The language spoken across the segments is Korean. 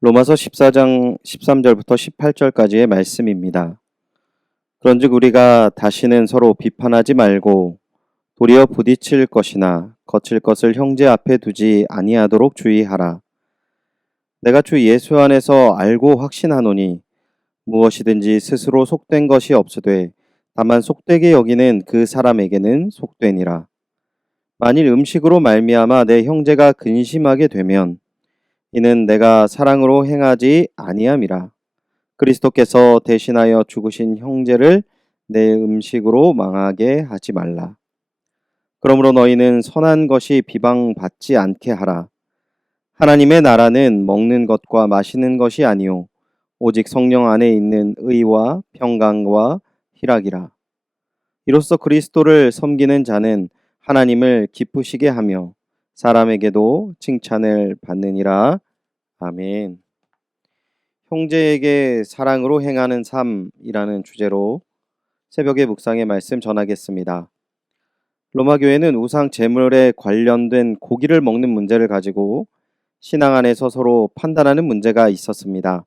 로마서 14장 13절부터 18절까지의 말씀입니다. 그런즉 우리가 다시는 서로 비판하지 말고 도리어 부딪힐 것이나 거칠 것을 형제 앞에 두지 아니하도록 주의하라. 내가 주 예수 안에서 알고 확신하노니 무엇이든지 스스로 속된 것이 없으되 다만 속되게 여기는 그 사람에게는 속되니라. 만일 음식으로 말미암아 내 형제가 근심하게 되면 이는 내가 사랑으로 행하지 아니함이라. 그리스도께서 대신하여 죽으신 형제를 내 음식으로 망하게 하지 말라. 그러므로 너희는 선한 것이 비방받지 않게 하라. 하나님의 나라는 먹는 것과 마시는 것이 아니요 오직 성령 안에 있는 의와 평강과 희락이라. 이로써 그리스도를 섬기는 자는 하나님을 기쁘시게 하며 사람에게도 칭찬을 받느니라. 아멘. 형제에게 사랑으로 행하는 삶이라는 주제로 새벽의 묵상의 말씀 전하겠습니다. 로마 교회는 우상 제물에 관련된 고기를 먹는 문제를 가지고 신앙 안에서 서로 판단하는 문제가 있었습니다.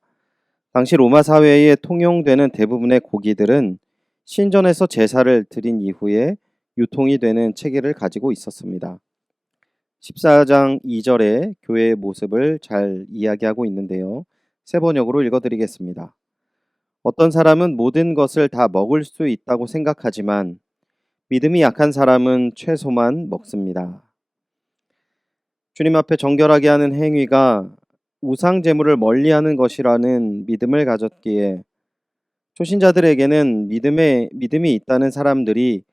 당시 로마 사회에 통용되는 대부분의 고기들은 신전에서 제사를 드린 이후에 유통이 되는 체계를 가지고 있었습니다. 14장 2절에 교회의 모습을 잘 이야기하고 있는데요. 세 번역으로 읽어드리겠습니다. 어떤 사람은 모든 것을 다 먹을 수 있다고 생각하지만 믿음이 약한 사람은 채소만 먹습니다. 주님 앞에 정결하게 하는 행위가 우상 제물을 멀리하는 것이라는 믿음을 가졌기에 초신자들에게는 믿음이 있다는 사람들이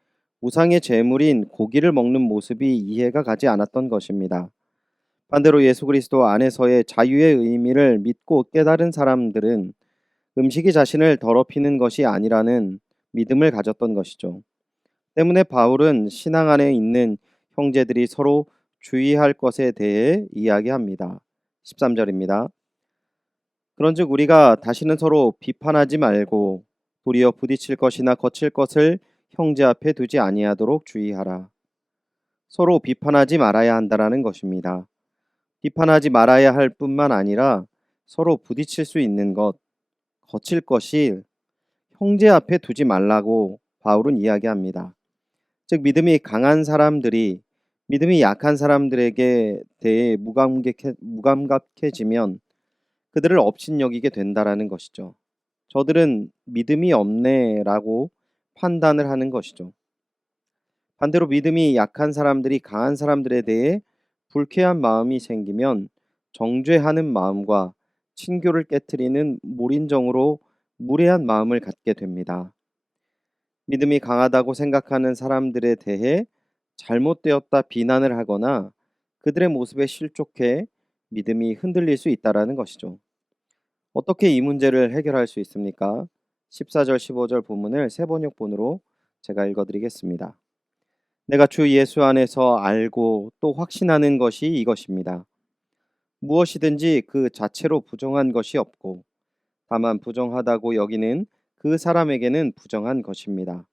우상의 제물인 고기를 먹는 모습이 이해가 가지 않았던 것입니다. 반대로 예수 그리스도 안에서의 자유의 의미를 믿고 깨달은 사람들은 음식이 자신을 더럽히는 것이 아니라는 믿음을 가졌던 것이죠. 때문에 바울은 신앙 안에 있는 형제들이 서로 주의할 것에 대해 이야기합니다. 13절입니다. 그런즉 우리가 다시는 서로 비판하지 말고 도리어 부딪힐 것이나 거칠 것을 형제 앞에 두지 아니하도록 주의하라. 서로 비판하지 말아야 한다라는 것입니다. 비판하지 말아야 할 뿐만 아니라 서로 부딪힐 수 있는 것, 거칠 것이 형제 앞에 두지 말라고 바울은 이야기합니다. 즉 믿음이 강한 사람들이 믿음이 약한 사람들에게 대해 무감각해지면 그들을 업신여기게 된다라는 것이죠. 저들은 믿음이 없네라고 판단을 하는 것이죠. 반대로 믿음이 약한 사람들이 강한 사람들에 대해 불쾌한 마음이 생기면 정죄하는 마음과 친교를 깨트리는 몰인정으로 무례한 마음을 갖게 됩니다. 믿음이 강하다고 생각하는 사람들에 대해 잘못되었다 비난을 하거나 그들의 모습에 실족해 믿음이 흔들릴 수 있다라는 것이죠. 어떻게 이 문제를 해결할 수 있습니까? 14절 15절 본문을 세 번역본으로 제가 읽어드리겠습니다. 내가 주 예수 안에서 알고 또 확신하는 것이 이것입니다. 무엇이든지 그 자체로 부정한 것이 없고 다만 부정하다고 여기는 그 사람에게는 부정한 것입니다.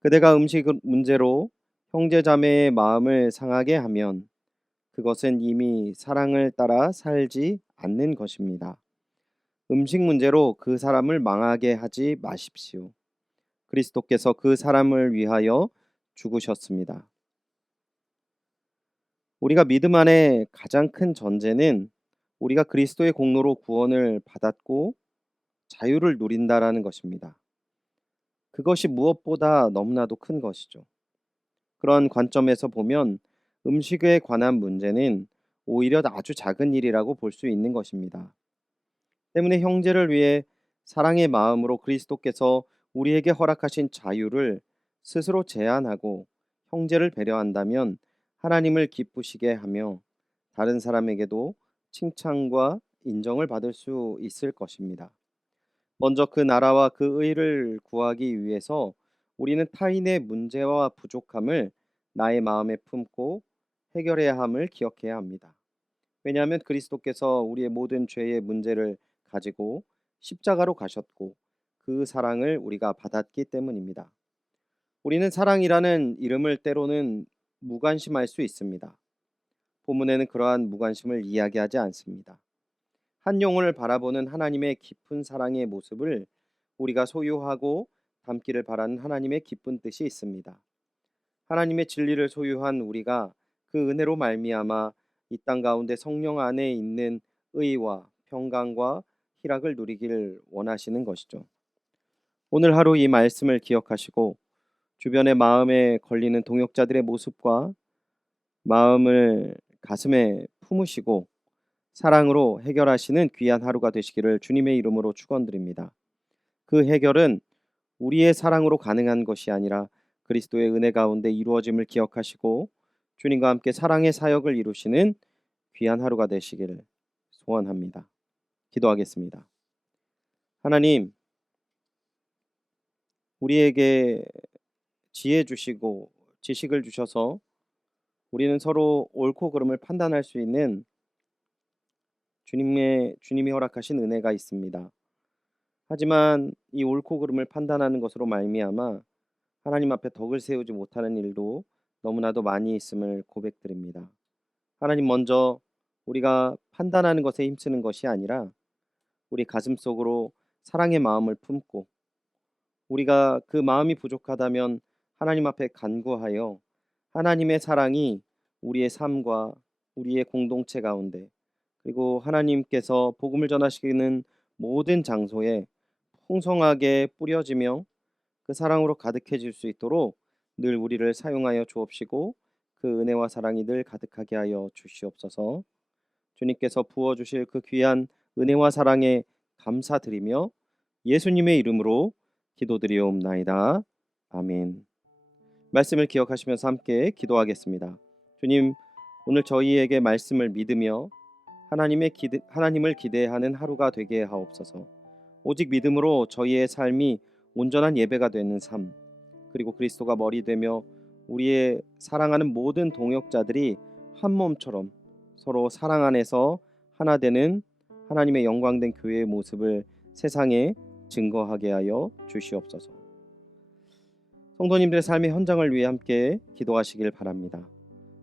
그대가 음식 문제로 형제자매의 마음을 상하게 하면 그것은 이미 사랑을 따라 살지 않는 것입니다. 음식 문제로 그 사람을 망하게 하지 마십시오. 그리스도께서 그 사람을 위하여 죽으셨습니다. 우리가 믿음 안에 가장 큰 전제는 우리가 그리스도의 공로로 구원을 받았고 자유를 누린다라는 것입니다. 그것이 무엇보다 너무나도 큰 것이죠. 그런 관점에서 보면 음식에 관한 문제는 오히려 아주 작은 일이라고 볼 수 있는 것입니다. 때문에 형제를 위해 사랑의 마음으로 그리스도께서 우리에게 허락하신 자유를 스스로 제한하고 형제를 배려한다면 하나님을 기쁘시게 하며 다른 사람에게도 칭찬과 인정을 받을 수 있을 것입니다. 먼저 그 나라와 그 의를 구하기 위해서 우리는 타인의 문제와 부족함을 나의 마음에 품고 해결해야 함을 기억해야 합니다. 왜냐하면 그리스도께서 우리의 모든 죄의 문제를 가지고 십자가로 가셨고 그 사랑을 우리가 받았기 때문입니다. 우리는 사랑이라는 이름을 때로는 무관심할 수 있습니다. 본문에는 그러한 무관심을 이야기하지 않습니다. 한 영혼을 바라보는 하나님의 깊은 사랑의 모습을 우리가 소유하고 담기를 바라는 하나님의 기쁜 뜻이 있습니다. 하나님의 진리를 소유한 우리가 그 은혜로 말미암아 이 땅 가운데 성령 안에 있는 의와 평강과 희락을 누리기를 원하시는 것이죠. 오늘 하루 이 말씀을 기억하시고 주변의 마음에 걸리는 동역자들의 모습과 마음을 가슴에 품으시고 사랑으로 해결하시는 귀한 하루가 되시기를 주님의 이름으로 축원드립니다. 그 해결은 우리의 사랑으로 가능한 것이 아니라 그리스도의 은혜 가운데 이루어짐을 기억하시고 주님과 함께 사랑의 사역을 이루시는 귀한 하루가 되시기를 소원합니다. 기도하겠습니다. 하나님, 우리에게 지혜 주시고 지식을 주셔서 우리는 서로 옳고 그름을 판단할 수 있는 주님이 허락하신 은혜가 있습니다. 하지만 이 옳고 그름을 판단하는 것으로 말미암아 하나님 앞에 덕을 세우지 못하는 일도 너무나도 많이 있음을 고백드립니다. 하나님, 먼저 우리가 판단하는 것에 힘쓰는 것이 아니라 우리 가슴속으로 사랑의 마음을 품고 우리가 그 마음이 부족하다면 하나님 앞에 간구하여 하나님의 사랑이 우리의 삶과 우리의 공동체 가운데 그리고 하나님께서 복음을 전하시는 모든 장소에 풍성하게 뿌려지며 그 사랑으로 가득해질 수 있도록 늘 우리를 사용하여 주옵시고 그 은혜와 사랑이 늘 가득하게 하여 주시옵소서. 주님께서 부어주실 그 귀한 은혜와 사랑에 감사드리며 예수님의 이름으로 기도드리옵나이다. 아멘. 말씀을 기억하시면서 함께 기도하겠습니다. 주님, 오늘 저희에게 말씀을 믿으며 하나님을 기대하는 하루가 되게 하옵소서. 오직 믿음으로 저희의 삶이 온전한 예배가 되는 삶, 그리고 그리스도가 머리 되며 우리의 사랑하는 모든 동역자들이 한 몸처럼 서로 사랑 안에서 하나 되는 하나님의 영광된 교회의 모습을 세상에 증거하게 하여 주시옵소서. 성도님들의 삶의 현장을 위해 함께 기도하시길 바랍니다.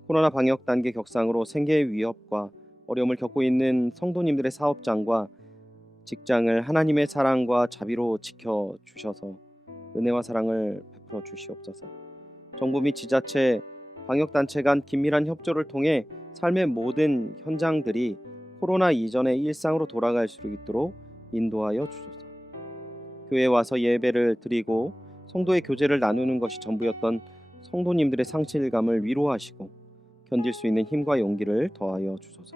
코로나 방역 단계 격상으로 생계의 위협과 어려움을 겪고 있는 성도님들의 사업장과 직장을 하나님의 사랑과 자비로 지켜 주셔서 은혜와 사랑을 베풀어 주시옵소서. 정부 및 지자체, 방역단체 간 긴밀한 협조를 통해 삶의 모든 현장들이 코로나 이전의 일상으로 돌아갈 수 있도록 인도하여 주소서. 교회에 와서 예배를 드리고 성도의 교제를 나누는 것이 전부였던 성도님들의 상실감을 위로하시고 견딜 수 있는 힘과 용기를 더하여 주소서.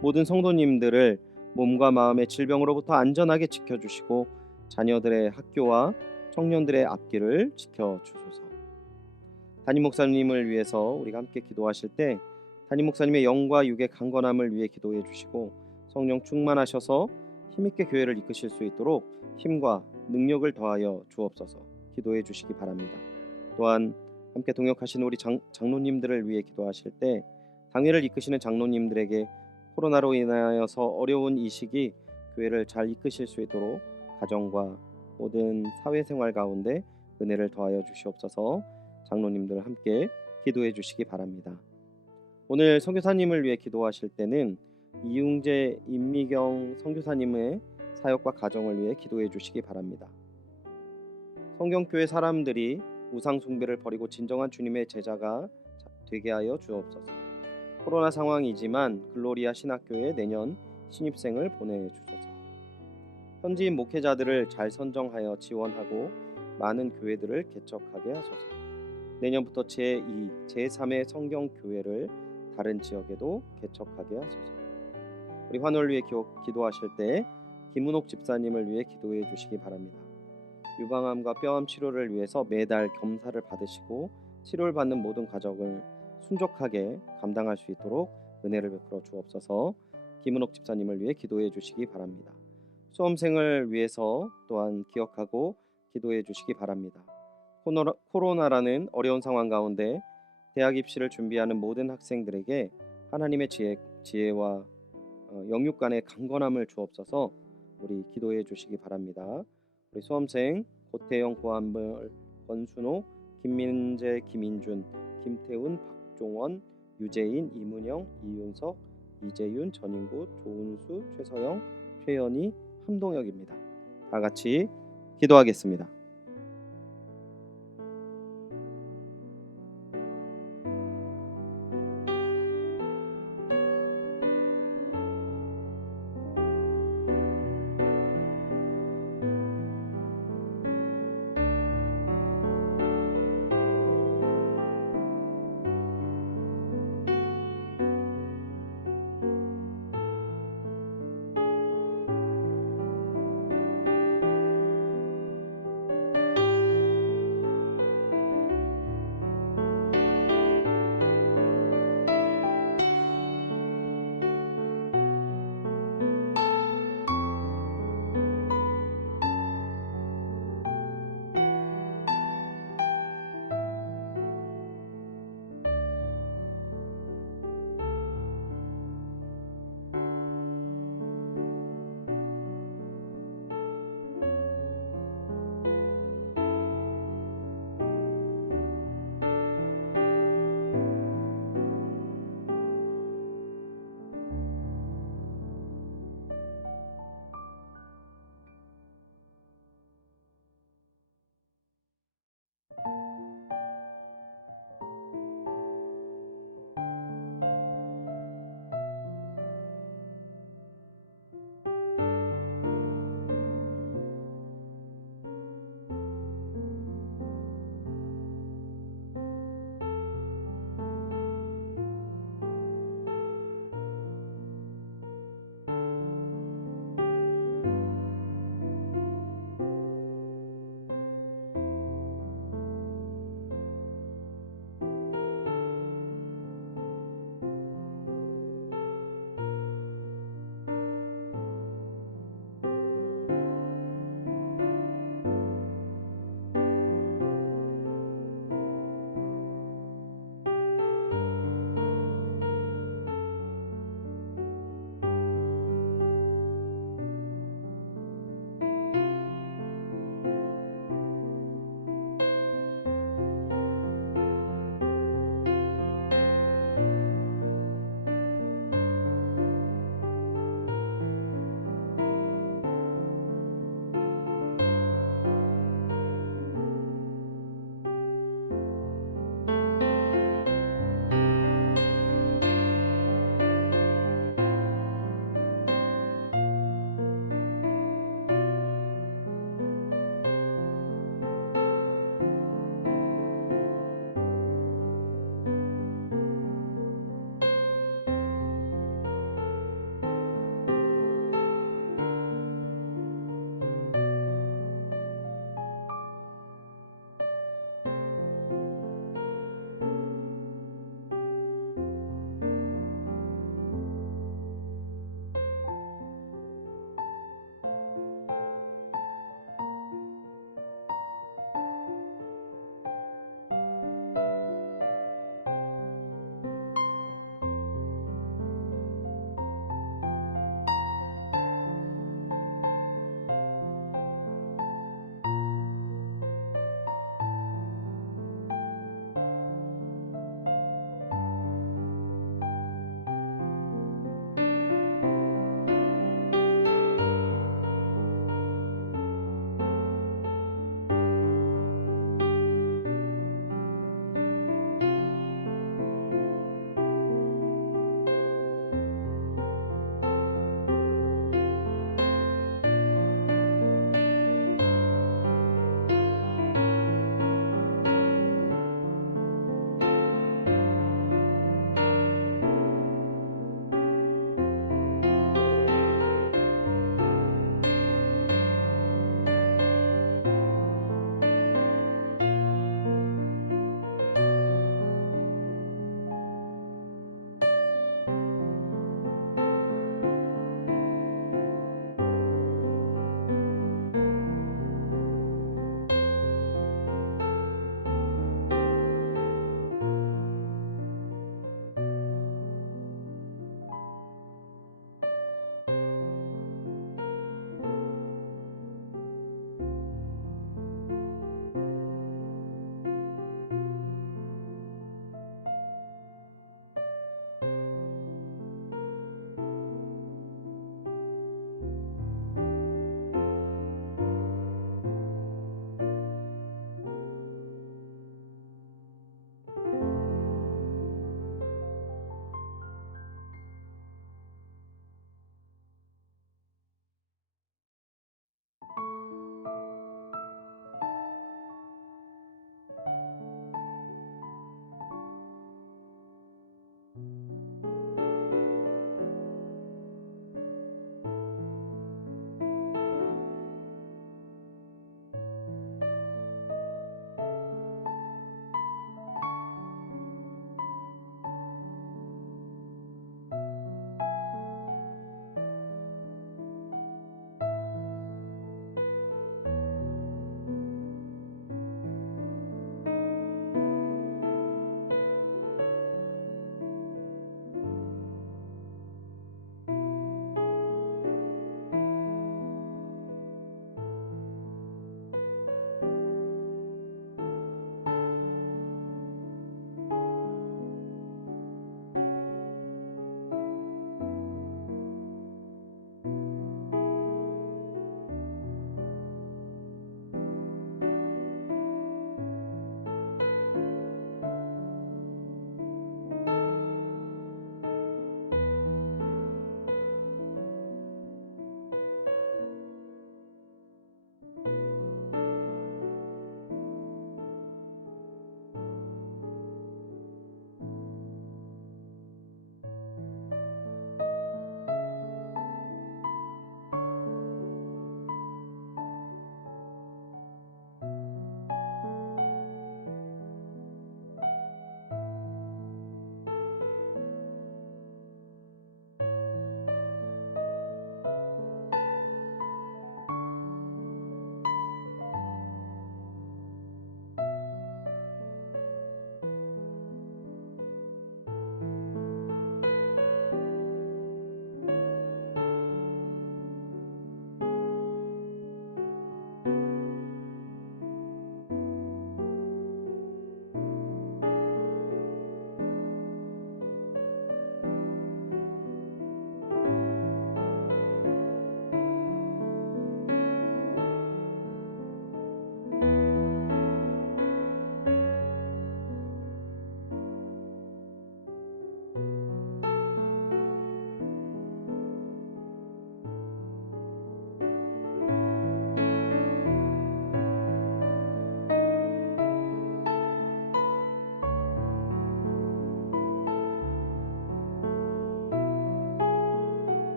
모든 성도님들을 몸과 마음의 질병으로부터 안전하게 지켜주시고 자녀들의 학교와 청년들의 앞길을 지켜주소서. 담임 목사님을 위해서 우리가 함께 기도하실 때 담임 목사님의 영과 육의 강건함을 위해 기도해 주시고 성령 충만하셔서 힘있게 교회를 이끄실 수 있도록 힘과 능력을 더하여 주옵소서. 기도해 주시기 바랍니다. 또한 함께 동역하시는 우리 장로님들을 위해 기도하실 때 당회를 이끄시는 장로님들에게 코로나로 인하여서 어려운 이 시기 교회를 잘 이끄실 수 있도록 가정과 모든 사회생활 가운데 은혜를 더하여 주시옵소서. 장로님들 함께 기도해 주시기 바랍니다. 오늘 선교사님을 위해 기도하실 때는 이웅재, 임미경 선교사님의 사역과 가정을 위해 기도해 주시기 바랍니다. 성경교회 사람들이 우상 숭배를 버리고 진정한 주님의 제자가 되게 하여 주옵소서. 코로나 상황이지만 글로리아 신학교에 내년 신입생을 보내주소서. 현지인 목회자들을 잘 선정하여 지원하고 많은 교회들을 개척하게 하소서. 내년부터 제2, 제3의 성경교회를 다른 지역에도 개척하게 하소서. 우리 환우를 위해 기도하실 때 김은옥 집사님을 위해 기도해 주시기 바랍니다. 유방암과 뼈암 치료를 위해서 매달 겸사를 받으시고 치료를 받는 모든 과정을 순적하게 감당할 수 있도록 은혜를 베풀어 주옵소서. 김은옥 집사님을 위해 기도해 주시기 바랍니다. 수험생을 위해서 또한 기억하고 기도해 주시기 바랍니다. 코로나라는 어려운 상황 가운데 대학 입시를 준비하는 모든 학생들에게 하나님의 지혜와 영육 간의 강건함을 주옵소서. 우리 기도해 주시기 바랍니다. 우리 수험생 고태영, 고한벌, 권순호, 김민재, 김인준, 김태훈, 박종원, 유재인, 이문영, 이윤석, 이재윤, 전인구, 조은수, 최서영, 최연희, 함동혁입니다. 다 같이 기도하겠습니다.